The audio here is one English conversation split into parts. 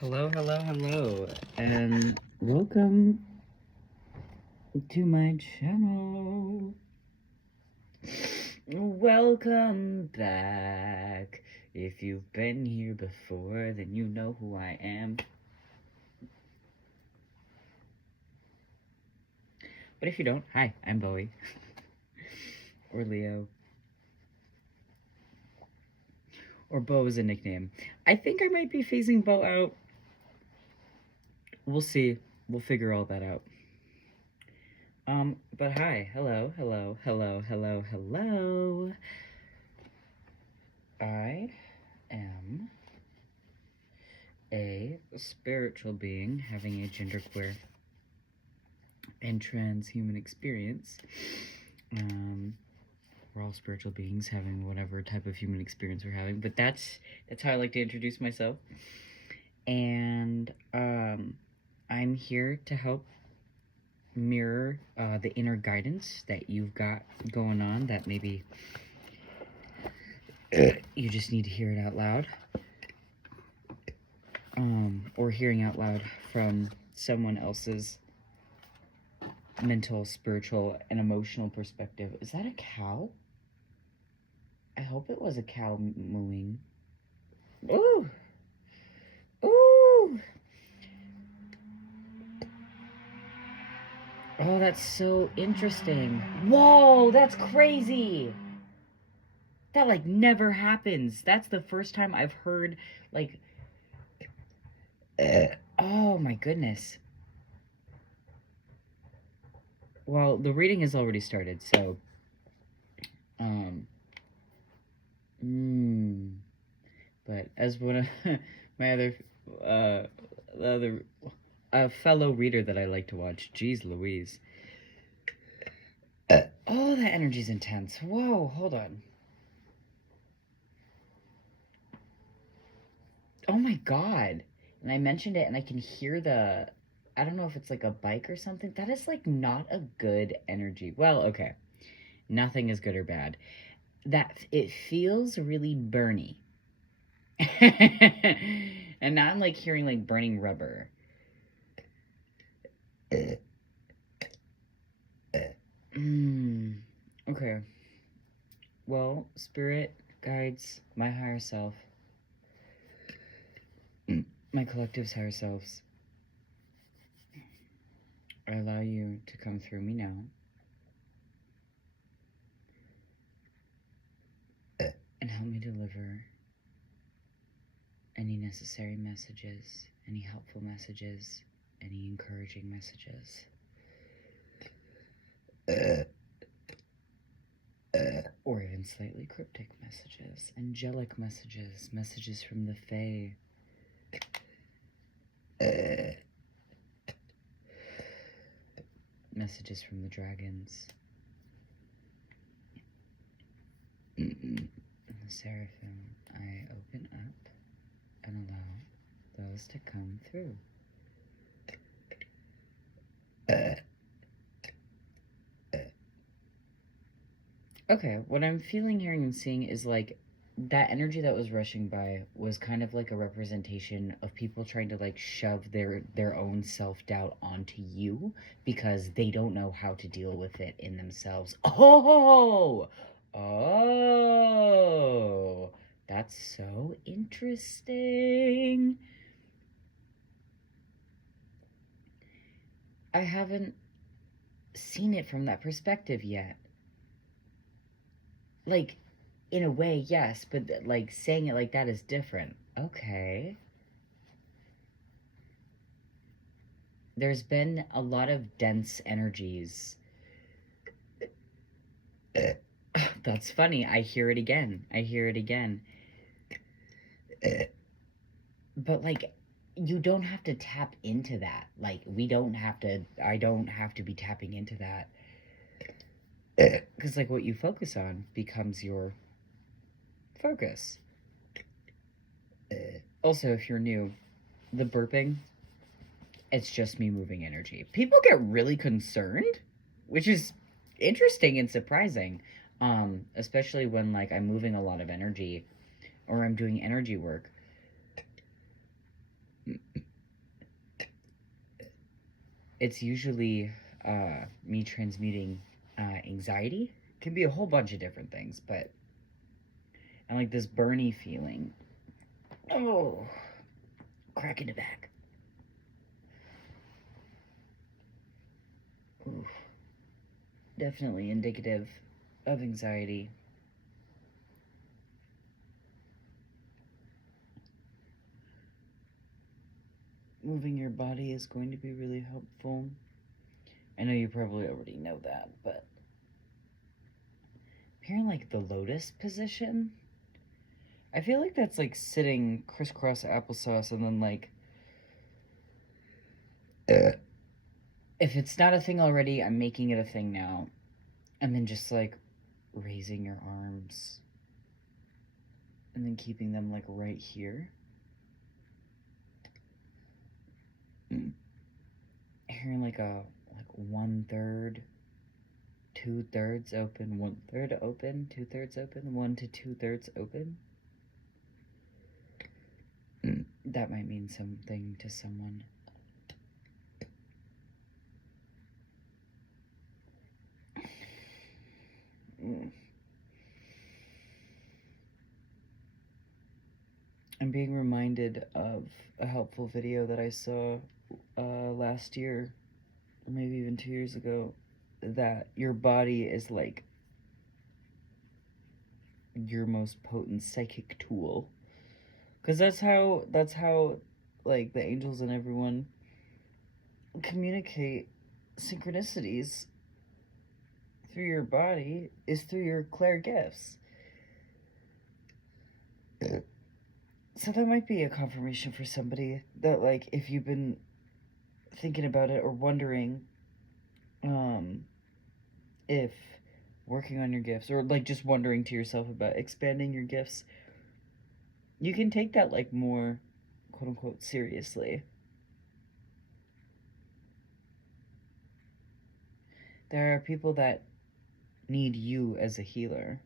Hello, hello, hello, and welcome to my channel. Welcome back. If you've been here before, then you know who I am. But if you don't, hi, I'm Bowie. Or Leo. Or Bo is a nickname. I think I might be phasing Bo out. We'll see. We'll figure all that out. But hi, hello, hello, hello, hello, hello. I am a spiritual being having a genderqueer and transhuman experience. We're all spiritual beings having whatever type of human experience we're having, but that's how I like to introduce myself. And I'm here to help mirror the inner guidance that you've got going on that maybe you just need to hear it out loud. Or hearing out loud from someone else's mental, spiritual, and emotional perspective. Is that a cow? I hope it was a cow mooing. Ooh! Ooh! Oh, that's so interesting. Whoa, that's crazy! That, like, never happens. That's the first time I've heard, like... oh, my goodness. Well, the reading has already started, so... But as one of my other... a fellow reader that I like to watch, geez Louise. Oh, that energy's intense. Whoa, hold on. Oh my god. And I mentioned it and I can hear the... I don't know if it's like a bike or something. That is like not a good energy. Well, okay. Nothing is good or bad. That it feels really burny. And now I'm like hearing like burning rubber. Okay. Well, spirit guides my higher self. My collective's higher selves. I allow you to come through me now. And help me deliver any necessary messages, any helpful messages, any encouraging messages. Or even slightly cryptic messages, angelic messages, messages from the Fae. Messages from the dragons. And the seraphim. I open up and allow those to come through. Okay, what I'm feeling, hearing, and seeing is like that energy that was rushing by was kind of like a representation of people trying to like shove their own self-doubt onto you because they don't know how to deal with it in themselves. Oh, that's so interesting. I haven't seen it from that perspective yet. Like, in a way, yes, but like saying it like that is different. Okay. There's been a lot of dense energies. That's funny. I hear it again. I hear it again. But like, you don't have to tap into that. Like, I don't have to be tapping into that. Because like what you focus on becomes your focus. Also, if you're new, the burping, it's just me moving energy. People get really concerned, which is interesting and surprising, especially when like I'm moving a lot of energy or I'm doing energy work. it's usually me transmuting anxiety. It can be a whole bunch of different things, but and like this burny feeling. Oh, crack in the back. Ooh, definitely indicative of anxiety. Moving your body is going to be really helpful. I know you probably already know that, but if you're in like the lotus position, I feel like that's like sitting crisscross applesauce and then like if it's not a thing already, I'm making it a thing now. And then just like raising your arms and then keeping them like right here. Hearing like a like 1/3, 2/3 open, 1/3 open, 2/3 open, 1 to 2/3 open. That might mean something to someone. I'm being reminded of a helpful video that I saw last year, or maybe even 2 years ago, that your body is like your most potent psychic tool. Because that's how like the angels and everyone communicate synchronicities through your body is through your clair gifts. So that might be a confirmation for somebody that like if you've been thinking about it or wondering if working on your gifts or like just wondering to yourself about expanding your gifts, you can take that like more quote unquote seriously. There are people that need you as a healer.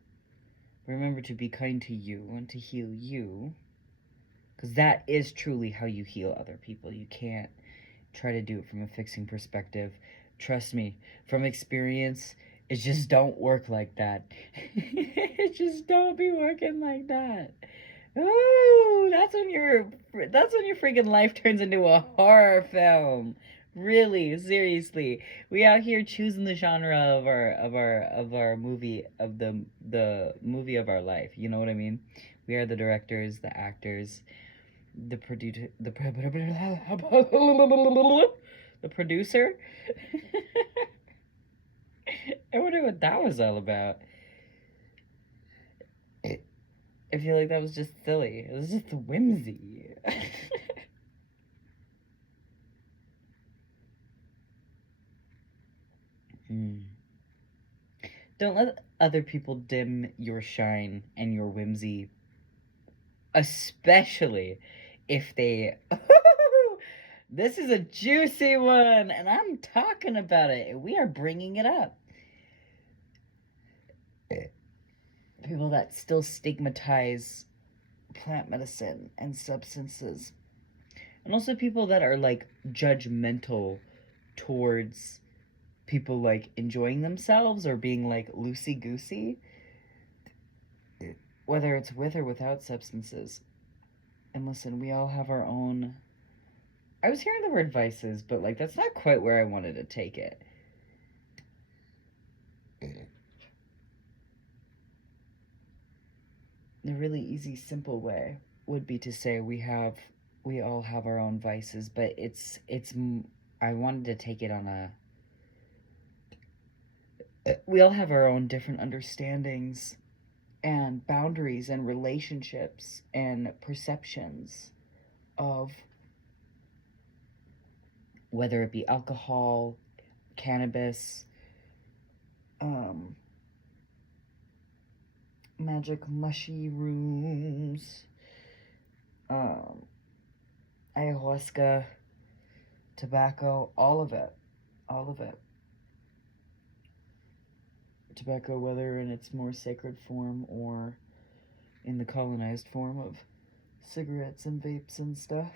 Remember to be kind to you and to heal you, because that is truly how you heal other people. You can't try to do it from a fixing perspective. Trust me, from experience, it just don't work like that. It just don't be working like that. Ooh, that's when your freaking life turns into a horror film. Really, seriously. We out here choosing the genre of our movie of the movie of our life. You know what I mean? We are the directors, the actors, the producer, the producer. I wonder what that was all about. I feel like that was just silly. It was just whimsy. Don't let other people dim your shine and your whimsy, especially if they. This is a juicy one, and I'm talking about it. We are bringing it up. People that still stigmatize plant medicine and substances, and also people that are like judgmental towards people like enjoying themselves or being like loosey goosey, whether it's with or without substances. And listen, we all have our own. I was hearing the word vices, but like that's not quite where I wanted to take it. The really easy, simple way would be to say we all have our own vices, but it's. I wanted to take it on a. We all have our own different understandings and boundaries and relationships and perceptions of whether it be alcohol, cannabis, magic mushrooms, ayahuasca, tobacco, all of it. All of it. Tobacco, whether in its more sacred form or in the colonized form of cigarettes and vapes and stuff.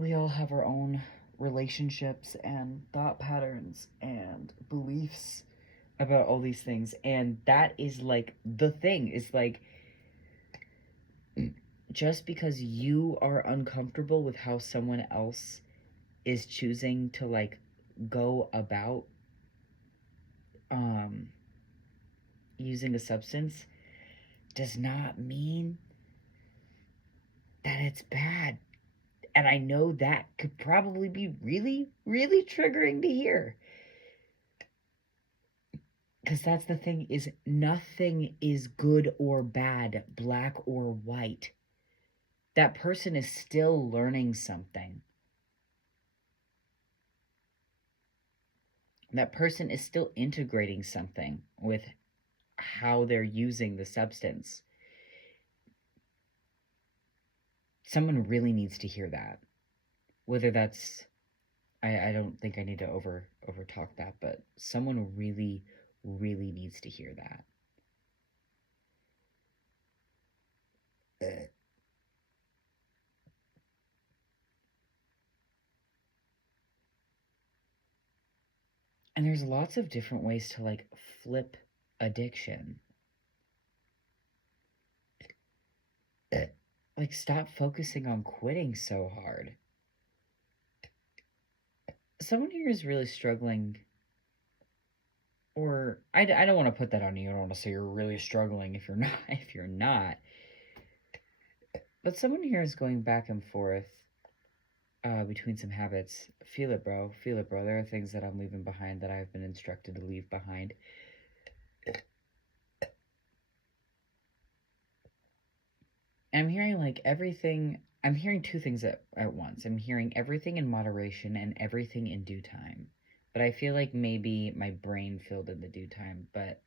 we all have our own relationships and thought patterns and beliefs about all these things, and that is like the thing is like, just because you are uncomfortable with how someone else is choosing to like go about um using a substance does not mean that it's bad. And I know that could probably be really, really triggering to hear. Because that's the thing, is nothing is good or bad, black or white. That person is still learning something. That person is still integrating something with how they're using the substance. Someone really needs to hear that. Whether that's, I don't think I need to over talk that, but someone really, really needs to hear that. And there's lots of different ways to like flip addiction. Like, stop focusing on quitting so hard. Someone here is really struggling, or I don't want to put that on you. I don't want to say you're really struggling if you're not. If you're not, but someone here is going back and forth between some habits. Feel it, bro. Feel it, bro. There are things that I'm leaving behind that I've been instructed to leave behind. And I'm hearing like everything. I'm hearing two things at once. I'm hearing everything in moderation and everything in due time. But I feel like maybe my brain filled in the due time. But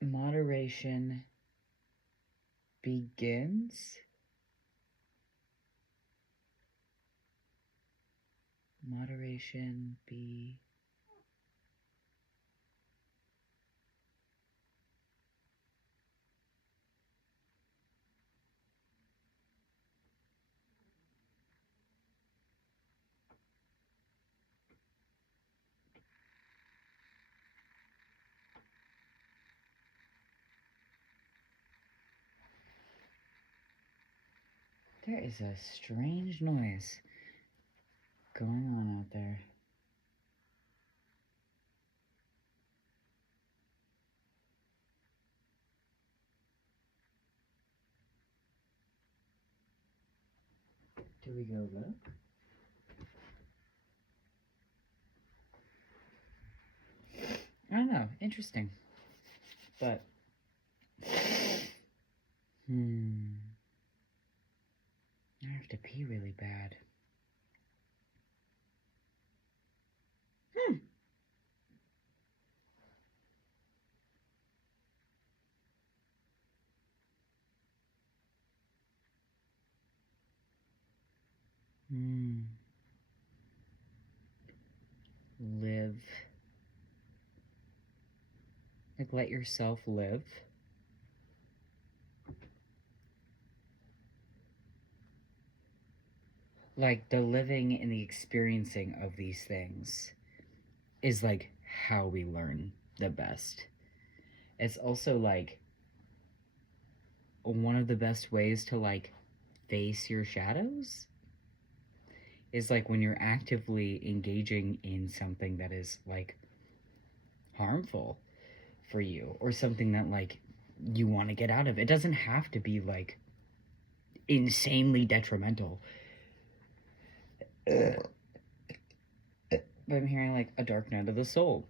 moderation begins. Moderation be. There is a strange noise going on out there. Do we go look? I don't know. Interesting. But I have to pee really bad. Hmm. Live. Like, let yourself live. Like, the living and the experiencing of these things is like how we learn the best. It's also like one of the best ways to like face your shadows is like when you're actively engaging in something that is like harmful for you, or something that like you want to get out of. It doesn't have to be like insanely detrimental. But I'm hearing like a dark night of the soul.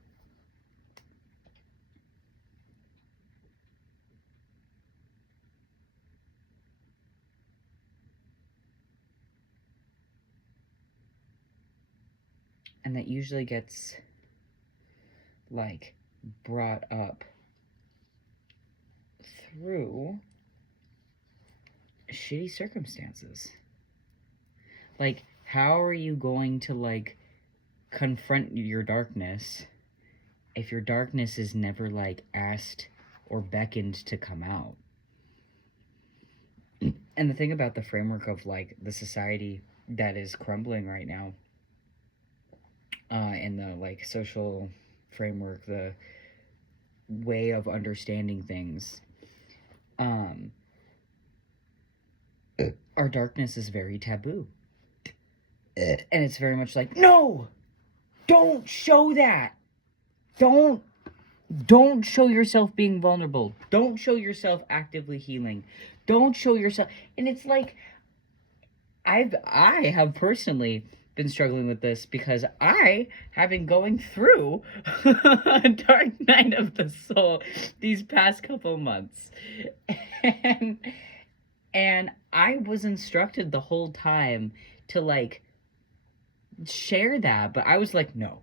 And that usually gets like brought up through shitty circumstances. Like, how are you going to like confront your darkness if your darkness is never like asked or beckoned to come out. And the thing about the framework of like the society that is crumbling right now, in the like social framework, the way of understanding things, our darkness is very taboo. And it's very much like, no, don't show that. Don't show yourself being vulnerable. Don't show yourself actively healing. Don't show yourself. And it's like, I have personally been struggling with this because I have been going through a dark night of the soul these past couple months. And I was instructed the whole time to like share that, but I was like, no.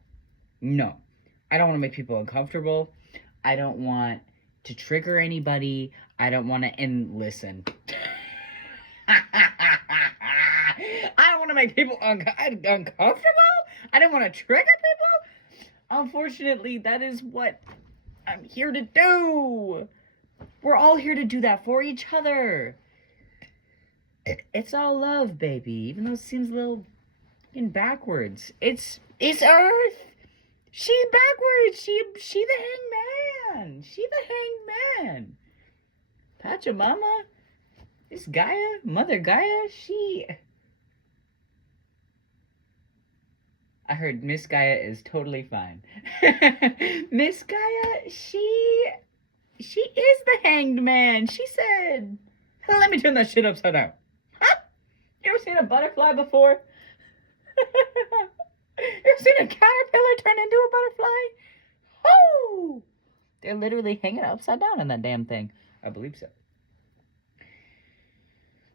I don't want to make people uncomfortable. I don't want to trigger anybody. I don't want to, and listen. I don't want to make people uncomfortable. I don't want to trigger people. Unfortunately, that is what I'm here to do. We're all here to do that for each other. It's all love, baby. Even though it seems a little backwards. It's Earth. She backwards. She the hangman. She the hangman. Pachamama. This Gaia, Mother Gaia, I heard Miss Gaia is totally fine. Miss Gaia, she is the hanged man. She said, let me turn that shit upside down. Huh? You ever seen a butterfly before? You ever seen a caterpillar turn into a butterfly? Oh! They're literally hanging upside down in that damn thing. I believe so.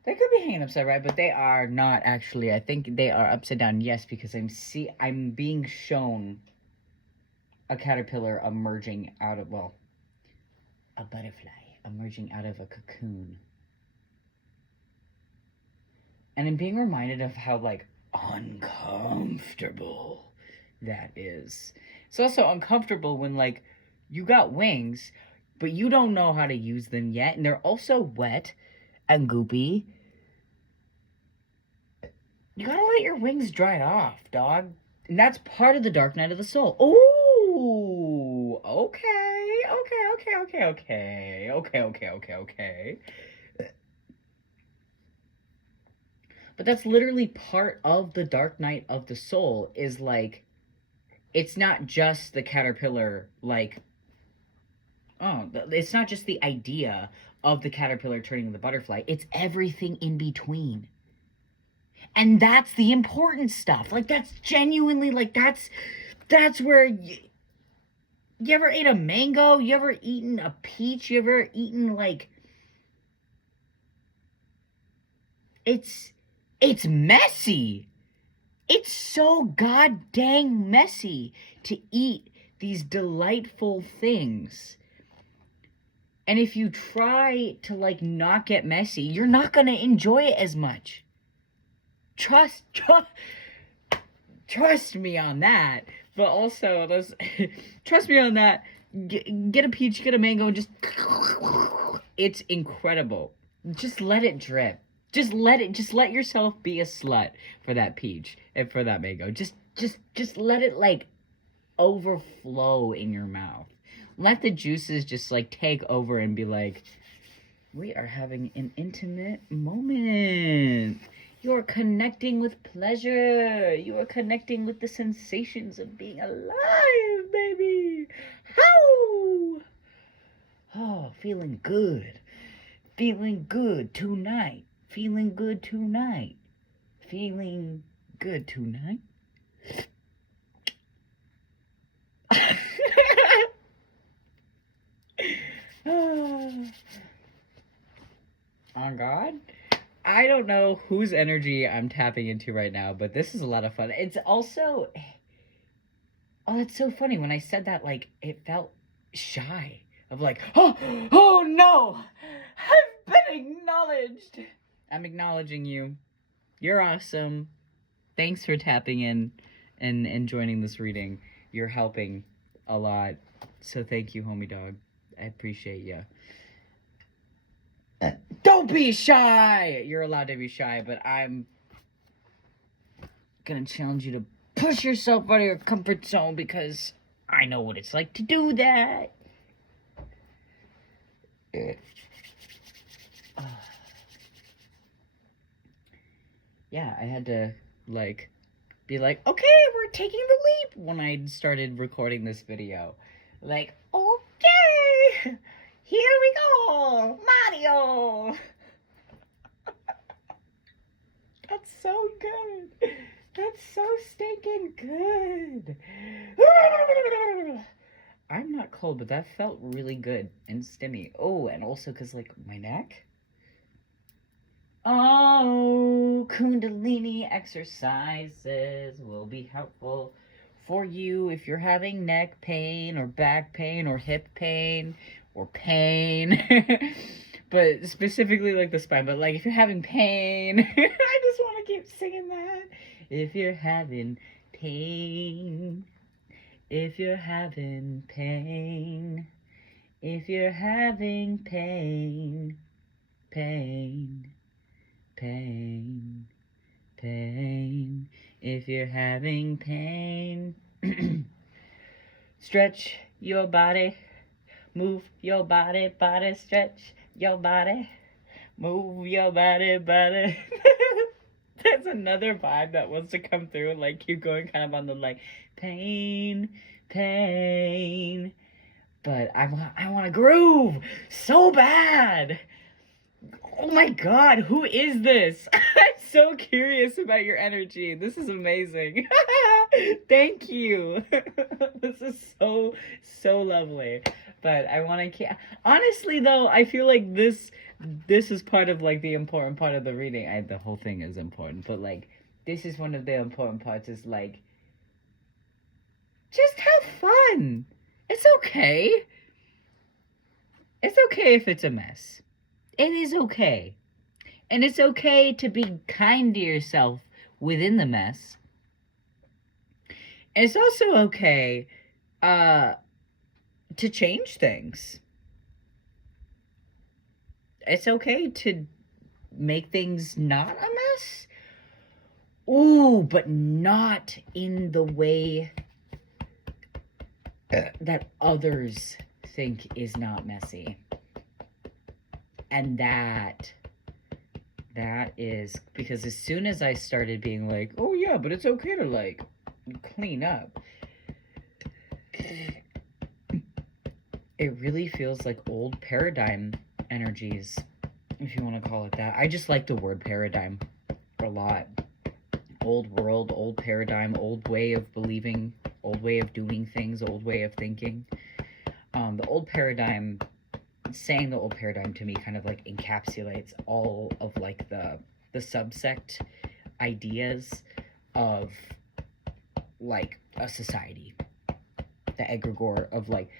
They could be hanging upside right, but they are not actually. I think they are upside down, yes, because I'm being shown a caterpillar emerging out of, well, a butterfly emerging out of a cocoon. And I'm being reminded of how, like, uncomfortable that is. It's also uncomfortable when, like, you got wings, but you don't know how to use them yet, and they're also wet and goopy. You gotta let your wings dry off, dog. And that's part of the dark night of the soul. Ooh, okay. But that's literally part of the dark night of the soul, is like, it's not just the caterpillar, like, it's not just the idea of the caterpillar turning into the butterfly. It's everything in between. And that's the important stuff. Like, that's genuinely, like, that's where you ever ate a mango? You ever eaten a peach? You ever eaten, like, it's messy. It's so god dang messy to eat these delightful things. And if you try to, like, not get messy, you're not gonna enjoy it as much. Trust me on that. But also, trust me on that. Get a peach, get a mango, and just, it's incredible. Just let it drip. Just let yourself be a slut for that peach and for that mango. Just let it, like, overflow in your mouth. Let the juices just, like, take over and be like, we are having an intimate moment. You are connecting with pleasure. You are connecting with the sensations of being alive, baby. How? Oh, feeling good. Feeling good tonight. Feeling good tonight. Feeling good tonight. On God. I don't know whose energy I'm tapping into right now, but this is a lot of fun. It's also, oh, it's so funny. When I said that, like, it felt shy of like, oh no, I've been acknowledged. I'm acknowledging you. You're awesome. Thanks for tapping in. and joining this reading. You're helping a lot. So thank you, homie dog. I appreciate you. Don't be shy! You're allowed to be shy, but I'm gonna challenge you to push yourself out of your comfort zone because I know what it's like to do that. Yeah, I had to, like, be like, okay, we're taking the leap when I started recording this video. Like, okay, here we go, Mario. That's so good. That's so stinking good. I'm not cold, but that felt really good and stimmy. Oh, and also because, like, my neck. Oh, Kundalini exercises will be helpful for you if you're having neck pain or back pain or hip pain or pain. But specifically like the spine, but like if you're having pain, I just want to keep singing that. If you're having pain, if you're having pain, if you're having pain, pain. Pain, pain, if you're having pain. Stretch your body, move your body, body, stretch your body, move your body, body. There's another vibe that wants to come through, like keep going kind of on the like pain, pain. But I want to groove so bad. Oh my god, who is this? I'm so curious about your energy. This is amazing. Thank you. This is so lovely. But I want to honestly though, I feel like this is part of like the important part of the reading. The whole thing is important, but like this is one of the important parts is like just have fun. It's okay. It's okay if it's a mess. It is okay. And it's okay to be kind to yourself within the mess. And it's also okay to change things. It's okay to make things not a mess. Ooh, but not in the way that others think is not messy. And that is because as soon as I started being like, oh yeah, but it's okay to like clean up, it really feels like old paradigm energies, if you want to call it that. I just like the word paradigm a lot. Old world, old paradigm, old way of believing, old way of doing things, old way of thinking. The old paradigm, saying the old paradigm to me kind of like encapsulates all of like the subsect ideas of like a society, the egregore of like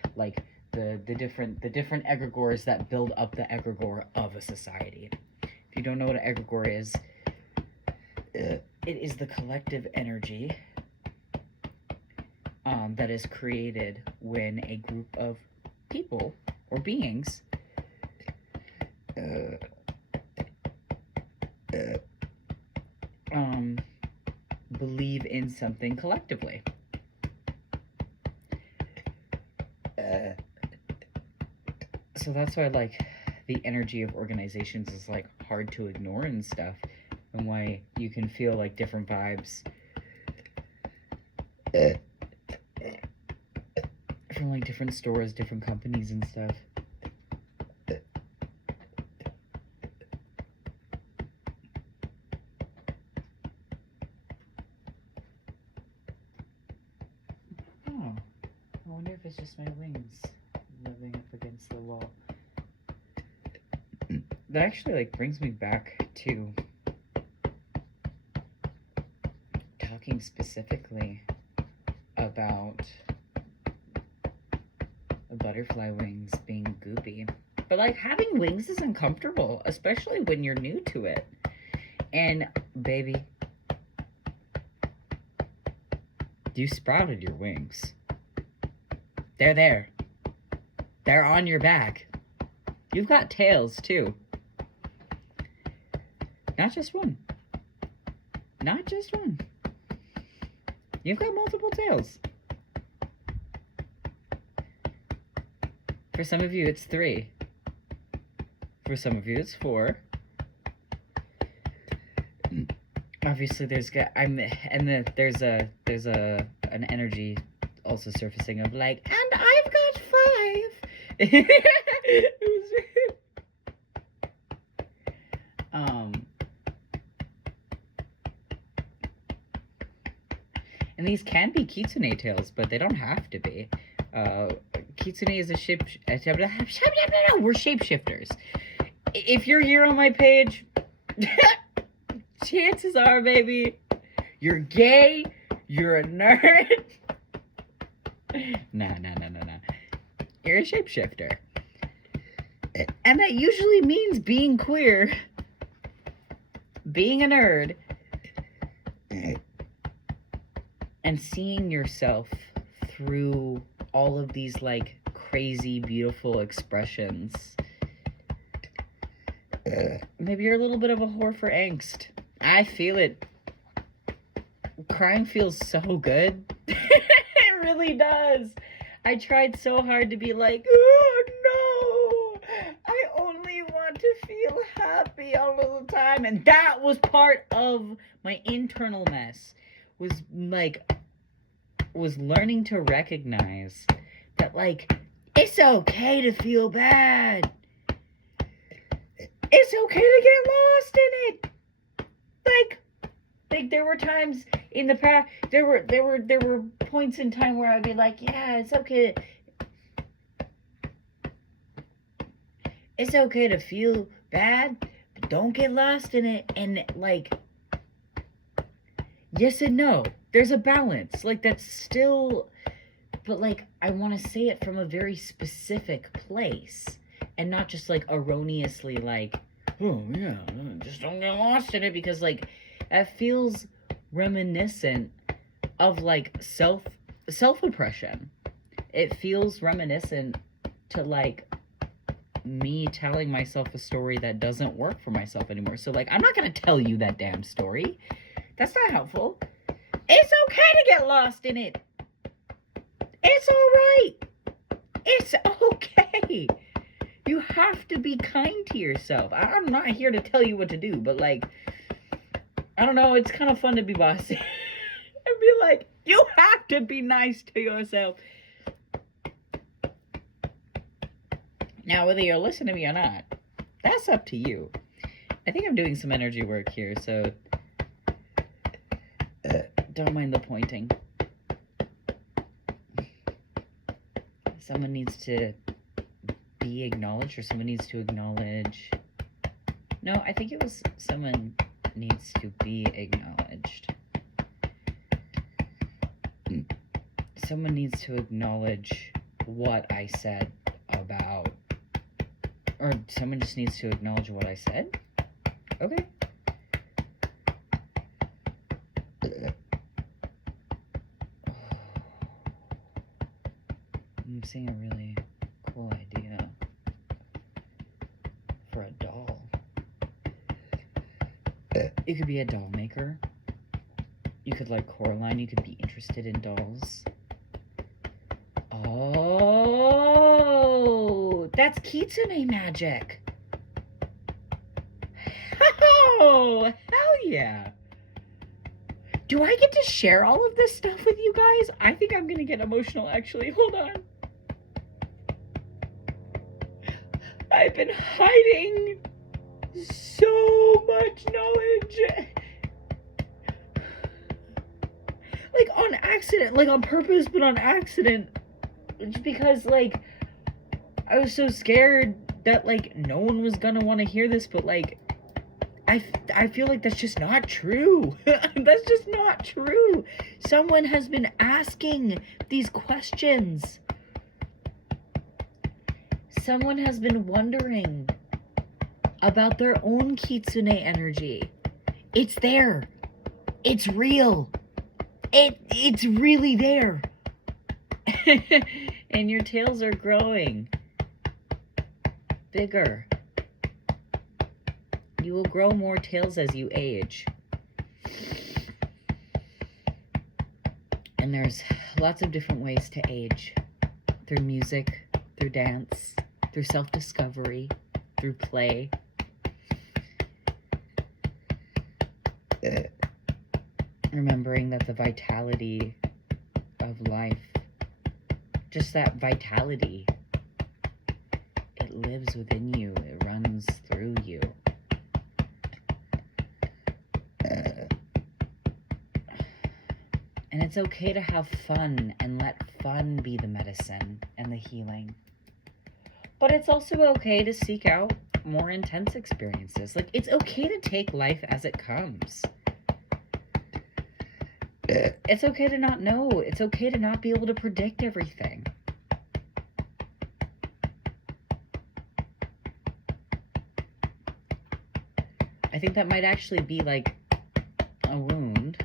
the different egregores that build up the egregore of a society. If you don't know what an egregore is, it is the collective energy that is created when a group of people or beings believe in something collectively. So that's why like the energy of organizations is like hard to ignore and stuff, and why you can feel like different vibes from like different stores, different companies and stuff. Oh, I wonder if it's just my wings rubbing up against the wall. That actually like brings me back to talking specifically about the butterfly wings being goopy. But like having wings is uncomfortable, especially when you're new to it. And baby, You sprouted your wings. They're there. They're on your back. You've got tails, too. Not just one. Not just one. You've got multiple tails. For some of you, it's 3. For some of you, it's 4. Obviously, there's an energy also surfacing of like, and I've got 5. And these can be kitsune tails, but they don't have to be. Kitsune is a shape. We're shapeshifters. If you're here on my page, chances are, baby, you're gay, you're a nerd. Nah. You're a shapeshifter. And that usually means being queer, being a nerd, and seeing yourself through all of these, like, crazy, beautiful expressions. Maybe you're a little bit of a whore for angst. I feel it. Crime feels so good. It really does. I tried so hard to be like, oh no, I only want to feel happy all of the time. And that was part of my internal mess. Was learning to recognize that, like, it's okay to feel bad. It's okay to get lost in it. Like there were times in the past, there were points in time where I'd be like, yeah, it's okay. It's okay to feel bad, but don't get lost in it. And, like, yes and no. There's a balance. Like, that's still, but, like, I want to say it from a very specific place and not just, like, erroneously, like, oh, yeah, just don't get lost in it, because, like, that feels reminiscent of, like, self-oppression. It feels reminiscent to, like, me telling myself a story that doesn't work for myself anymore. So, like, I'm not going to tell you that damn story. That's not helpful. It's okay to get lost in it. It's all right. It's okay. You have to be kind to yourself. I'm not here to tell you what to do, but, like, I don't know, it's kind of fun to be bossy. And be like, you have to be nice to yourself. Now, whether you'll listen to me or not, that's up to you. I think I'm doing some energy work here, so don't mind the pointing. Someone needs to be acknowledged, or someone needs to acknowledge. No, I think it was someone needs to be acknowledged. Someone needs to acknowledge what I said about, or someone just needs to acknowledge what I said? Okay. I'm seeing a really cool idea for a doll. You could be a doll maker. You could like Coraline. You could be interested in dolls. Oh, that's kitsune magic. Oh, hell yeah. Do I get to share all of this stuff with you guys? I think I'm gonna get emotional, actually. Hold on. I've been hiding so much knowledge. Like, on accident. Like, on purpose, but on accident. Just because, like, I was so scared that, like, no one was gonna want to hear this, but, like, I feel like that's just not true. That's just not true. Someone has been asking these questions. Someone has been wondering about their own kitsune energy. It's there. It's real. It's really there. And your tails are growing bigger. You will grow more tails as you age. And there's lots of different ways to age. Through music, through dance, through self-discovery, through play. Remembering that the vitality of life, just that vitality, it lives within you, it runs through you. And it's okay to have fun and let fun be the medicine and the healing. But it's also okay to seek out more intense experiences. Like, it's okay to take life as it comes. It's okay to not know. It's okay to not be able to predict everything. I think that might actually be like a wound.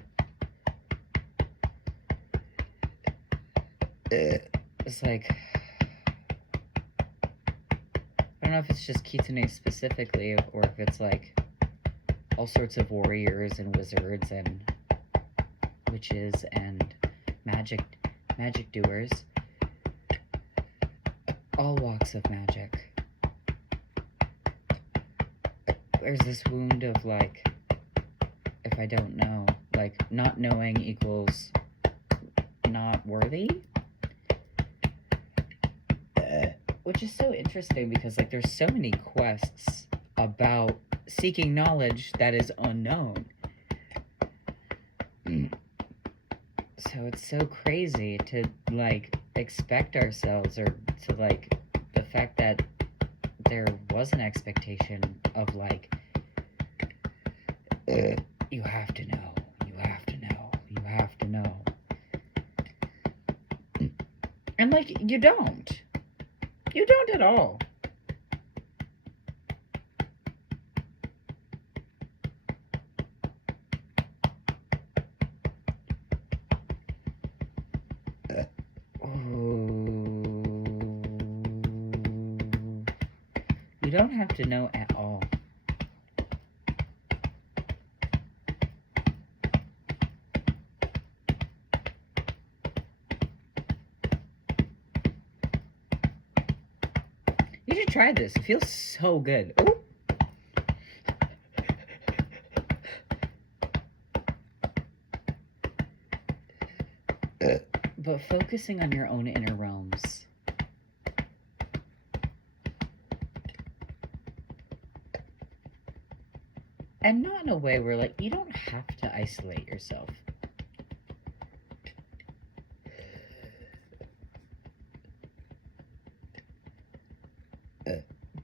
It's like, I don't know if it's just kitsune specifically, or if it's like all sorts of warriors and wizards and witches and magic doers, all walks of magic. There's this wound of like, if I don't know, like not knowing equals not worthy, which is so interesting because like there's so many quests about seeking knowledge that is unknown. So it's so crazy to like expect ourselves, or to like the fact that there was an expectation of like, you have to know, you have to know, you have to know. And like, you don't at all. You don't have to know at all. You should try this. It feels so good. Ooh. But focusing on your own inner realms. And not in a way where, like, you don't have to isolate yourself.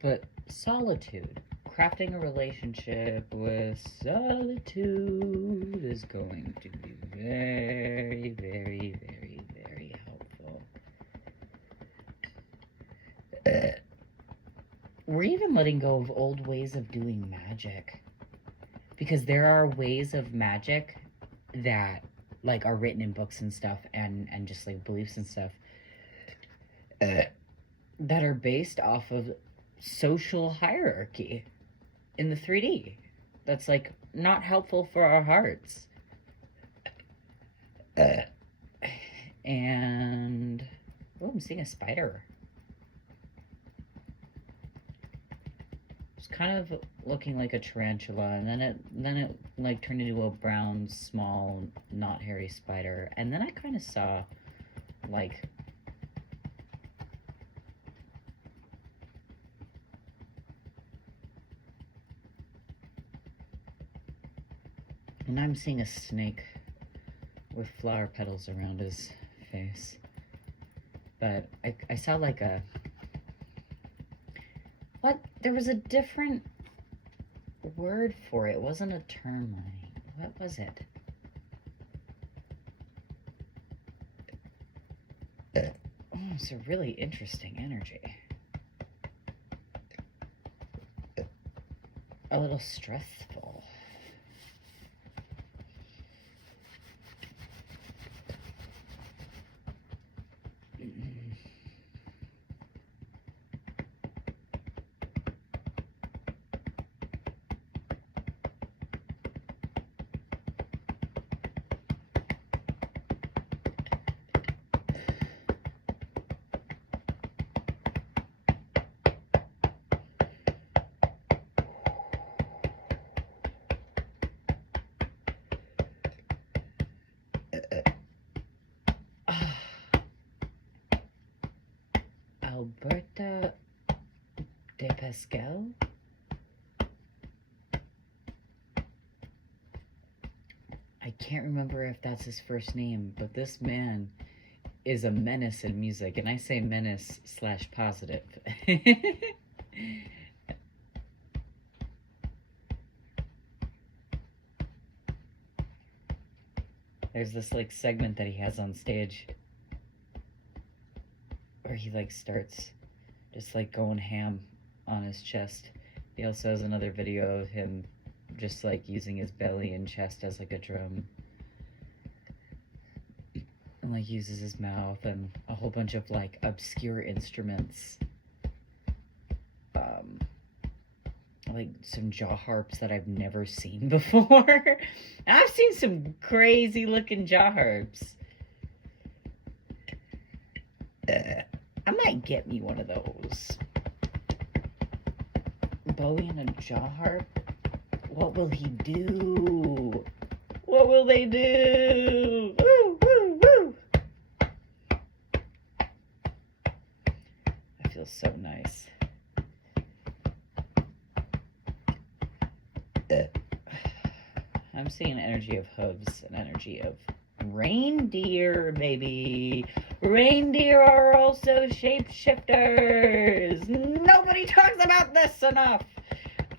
But solitude, crafting a relationship with solitude is going to be very, very, very, very helpful. We're even letting go of old ways of doing magic. Because there are ways of magic that, like, are written in books and stuff, and just, like, beliefs and stuff, that are based off of social hierarchy in the 3D. That's, like, not helpful for our hearts. And... oh, I'm seeing a spider. It's kind of looking like a tarantula, and then it like turned into a brown, small, not hairy spider, and then I kind of saw like and I'm seeing a snake with flower petals around his face, but I saw like a what? There was a different word for it. It wasn't a termite. What was it? Oh, it's a really interesting energy. A little stressful. Alberta de Pascal. I can't remember if that's his first name, but this man is a menace in music, and I say menace slash positive. There's this like segment that he has on stage where he like starts just like going ham on his chest. He also has another video of him just like using his belly and chest as like a drum. And like uses his mouth and a whole bunch of like obscure instruments. Like some jaw harps that I've never seen before. I've seen some crazy looking jaw harps. I might get me one of those. Bowie and a jaw harp? What will he do? What will they do? Woo, woo, woo! I feel so nice. I'm seeing an energy of hooves, an energy of reindeer, baby. Reindeer are also shapeshifters. Nobody talks about this enough.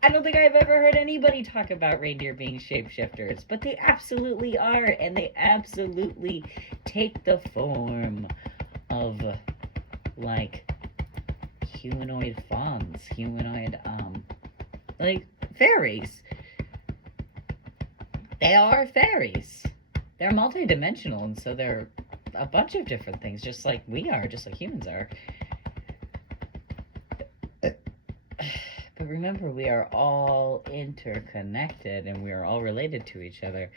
I don't think I've ever heard anybody talk about reindeer being shapeshifters, but they absolutely are, and they absolutely take the form of, like, humanoid fauns, humanoid, like, fairies. They are fairies. They're multidimensional, and so they're a bunch of different things, just like we are, just like humans are. But remember, we are all interconnected, and we are all related to each other.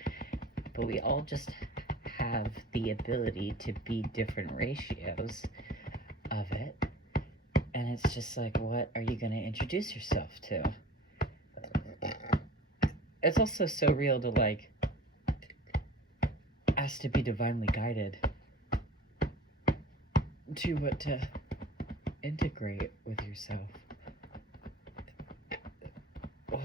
But we all just have the ability to be different ratios of it. And it's just like, what are you going to introduce yourself to? It's also so real to, like, ask to be divinely guided to what to integrate with yourself. Oh.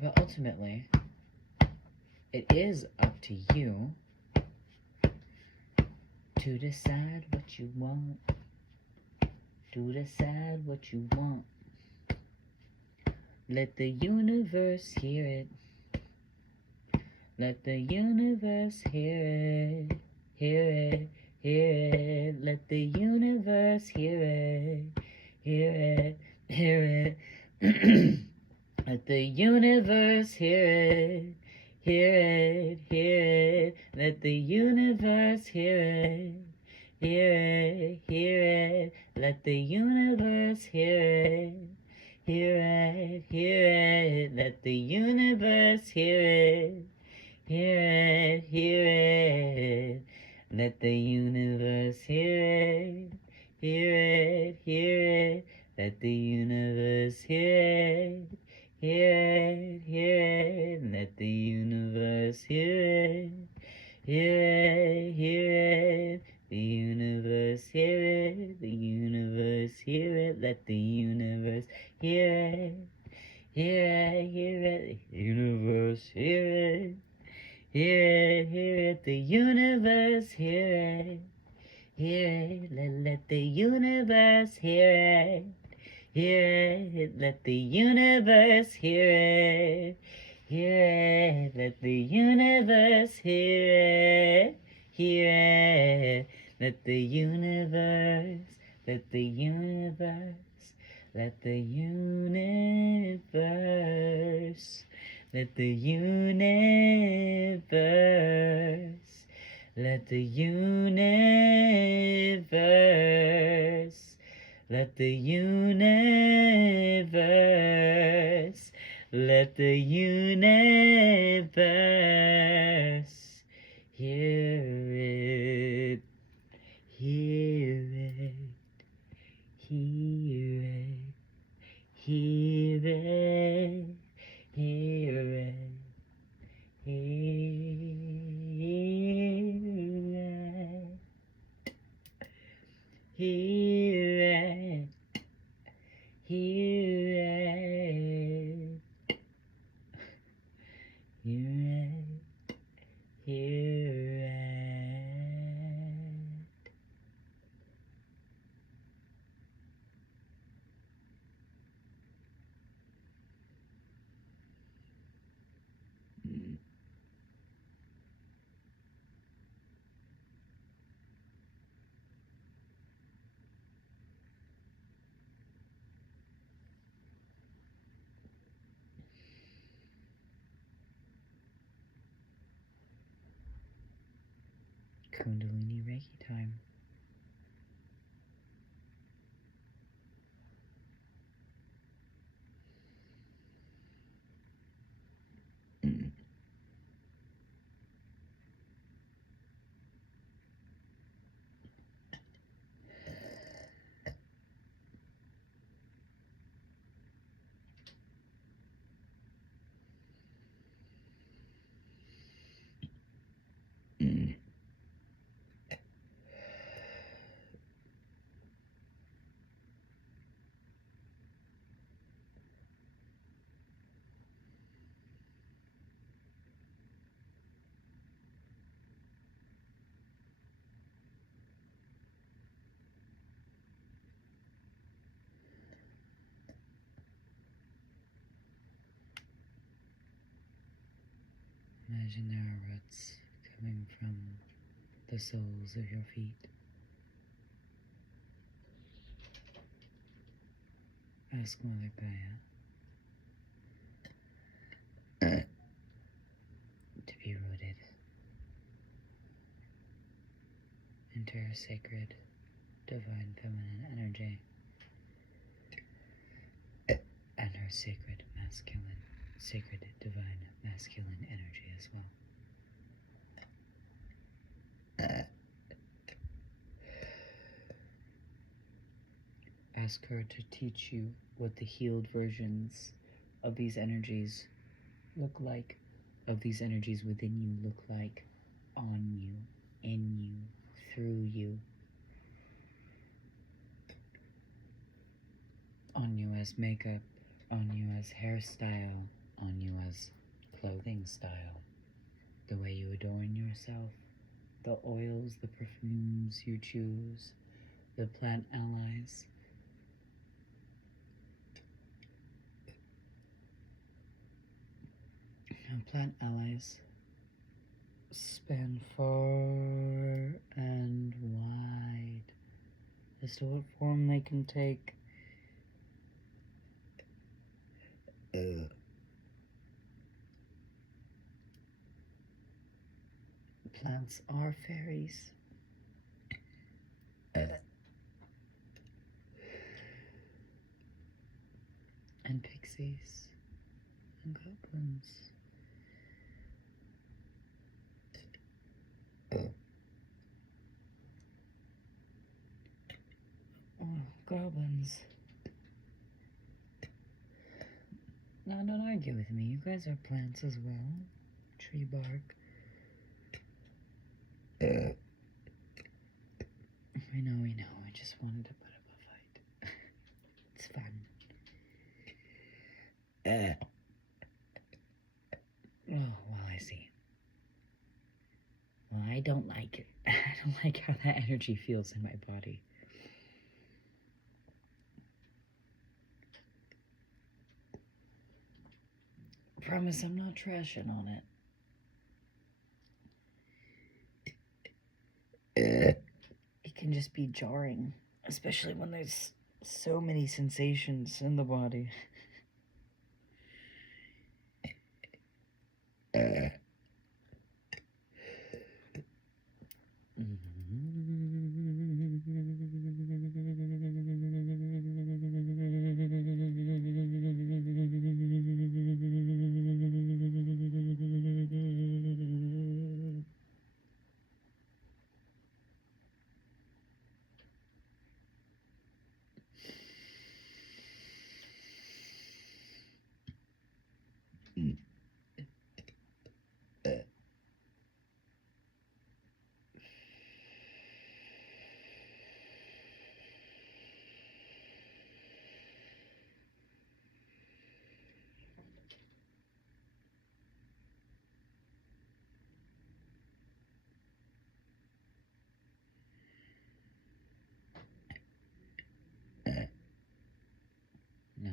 But ultimately, it is up to you to decide what you want. To decide what you want. Let the universe hear it. Let the universe hear it. Hear it. Hear it. Let the universe hear it. Hear it. Hear it. Let the universe hear it. Hear it, hear it, let the universe hear it. Hear it, hear it, let the universe hear it. Hear it, hear it, let the universe hear it. Hear it, hear it, let the universe hear it. Hear it, hear it, let the universe hear it. Hear it, hear it, let the universe hear it. Hear it, hear it, the universe hear it. The universe hear it, let the universe hear it. Hear it, hear it, the universe hear it. Hear it, hear it, the universe hear it. Hear it, let the universe hear it. Hear it, let the universe hear it. Hear it, let the universe hear it. Hear it, let the universe, let the universe, let the universe, let the universe, let the universe. Let the universe, let the universe hear it, hear it, hear it, hear it. Heal it. Heal it. Heal it. Heal it. Kundalini Reiki time. Imagine there are roots coming from the soles of your feet. Ask Mother Gaia to be rooted into her sacred, divine feminine energy and her sacred divine masculine energy as well. Ask her to teach you what the healed versions of these energies look like, of these energies within you look like, on you, in you, through you, on you as makeup, on you as hairstyle, on you as clothing style, the way you adorn yourself, the oils, the perfumes you choose, the plant allies. And plant allies span far and wide as to what form they can take. Plants are fairies. And pixies and goblins. Oh, goblins. No, don't argue with me. You guys are plants as well. Tree bark. I know. I just wanted to put up a fight. It's fun. Oh, well, I see. Well, I don't like it. I don't like how that energy feels in my body. Promise I'm not trashing on it. It can just be jarring, especially when there's so many sensations in the body.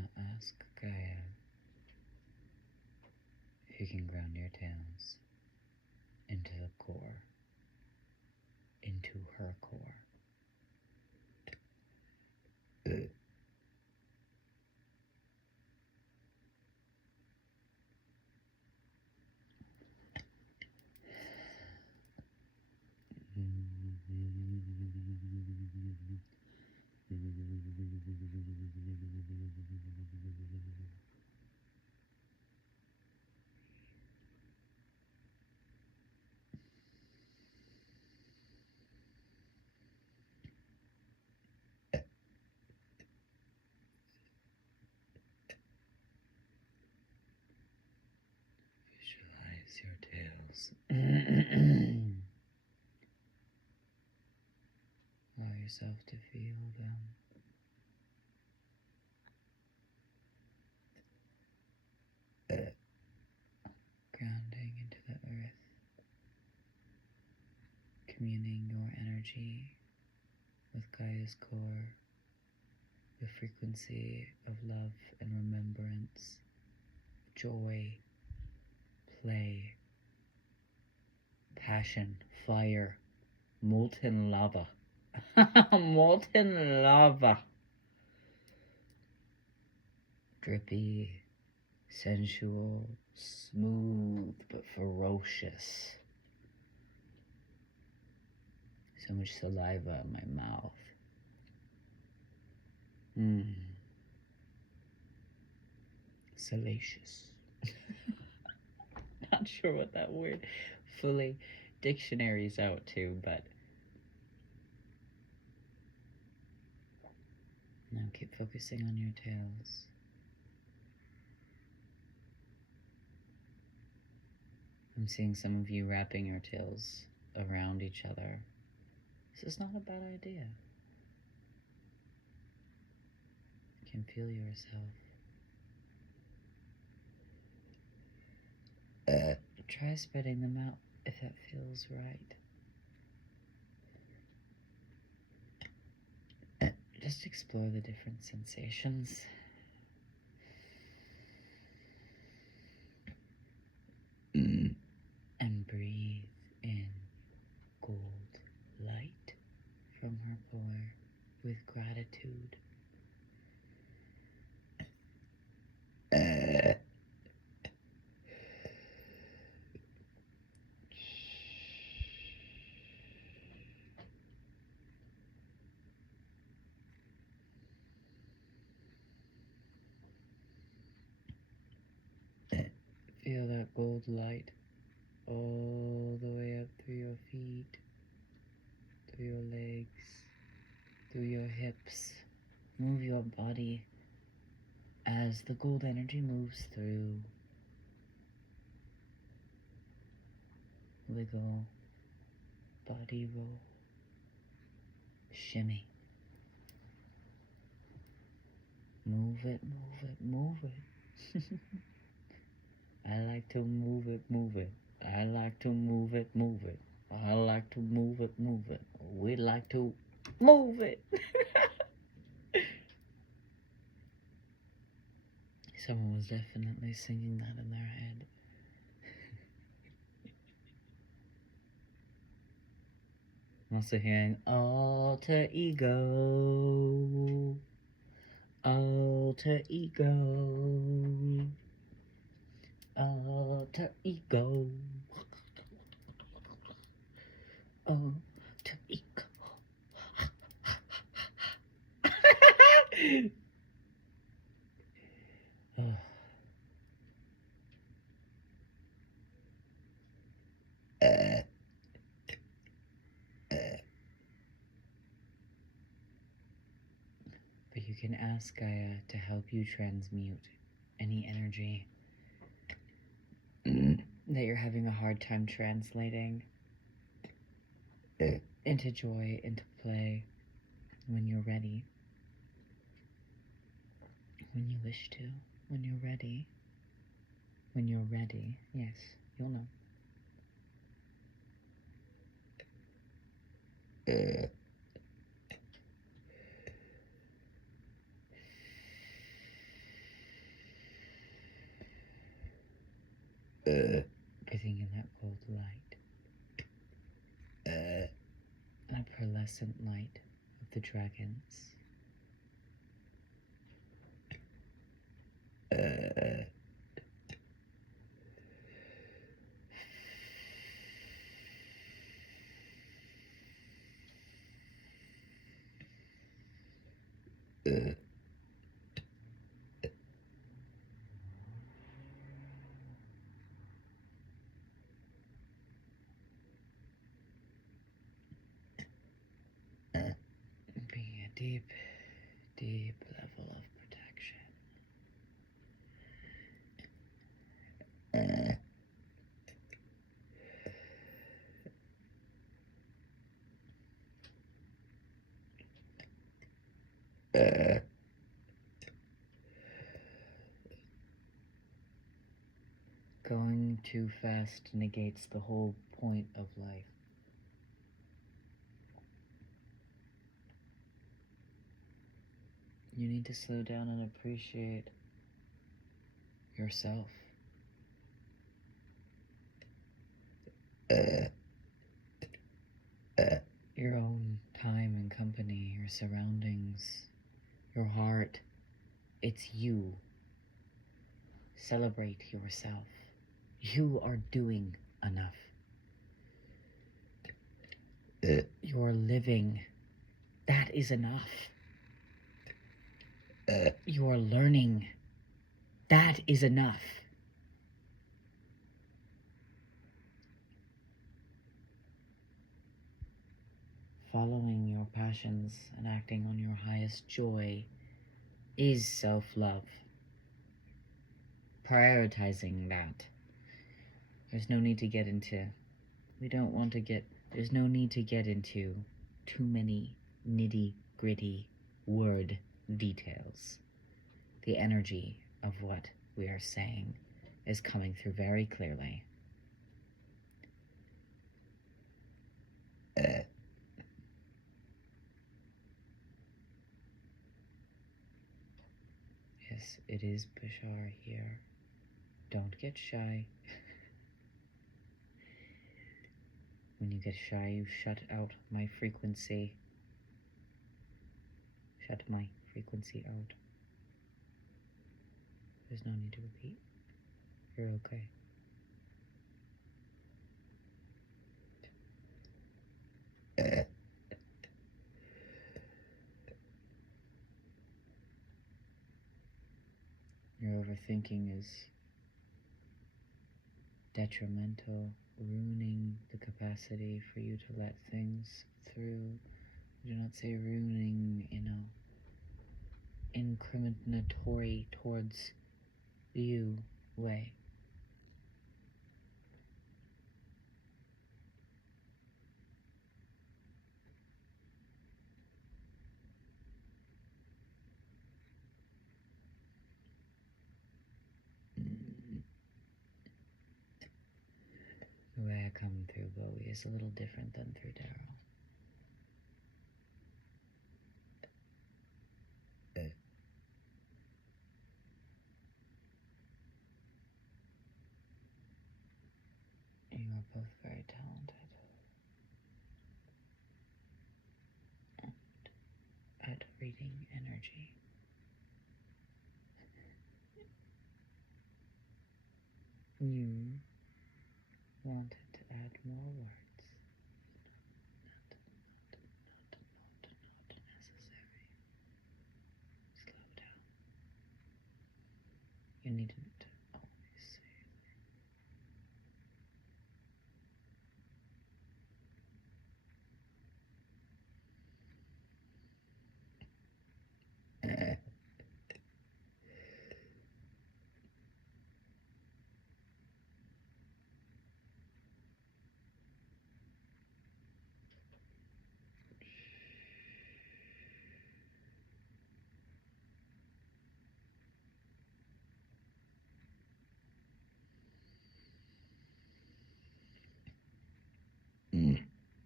Now ask Gaia if you can ground your tails into the core, into her core. Visualize your tails. Allow yourself to feel them. Grounding into the earth, communing your energy with Gaia's core, the frequency of love and remembrance, joy, play, passion, fire, molten lava. Molten lava. Drippy, sensual, smooth, but ferocious. So much saliva in my mouth. Salacious. Not sure what that word fully dictionaries out to, but now keep focusing on your tails. I'm seeing some of you wrapping your tails around each other. This is not a bad idea. You can feel yourself. Try spreading them out if that feels right. Just explore the different sensations. And breathe in gold light from her core with gratitude. Feel that gold light all the way up through your feet, through your legs, through your hips. Move your body as the gold energy moves through. Wiggle, body roll, shimmy. Move it, move it, move it. I like to move it, move it. I like to move it, move it. I like to move it, move it. We like to move it. Someone was definitely singing that in their head. I'm also hearing alter ego. Alter ego. Alter ego. Alter ego. But you can ask Gaia to help you transmute any energy that you're having a hard time translating into joy, into play, when you're ready. When you wish to. When you're ready. When you're ready. Yes, you'll know. that cold light. A pearlescent light of the dragons. Being a deep, deep level of protection. Going too fast negates the whole point of life. You need to slow down and appreciate yourself. Your own time and company, your surroundings, your heart. It's you. Celebrate yourself. You are doing enough. You're living. That is enough. You're learning. That is enough. Following your passions and acting on your highest joy is self-love. Prioritizing that. There's no need to get into, there's no need to get into too many nitty-gritty word details. The energy of what we are saying is coming through very clearly. Yes, it is Bashar here. Don't get shy. When you get shy, you shut out my frequency. Shut my frequency out. There's no need to repeat. You're okay. Your overthinking is detrimental, ruining the capacity for you to let things through. I do not say ruining, incriminatory towards you way. The way I come through Bowie is a little different than through Daryl. You are both very talented at reading energy. You wanted to add more words. Not necessary. Slow down. You needn't always say it.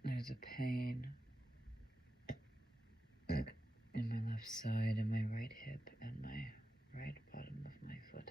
There's a pain in my left side, and my right hip, and my right bottom of my foot.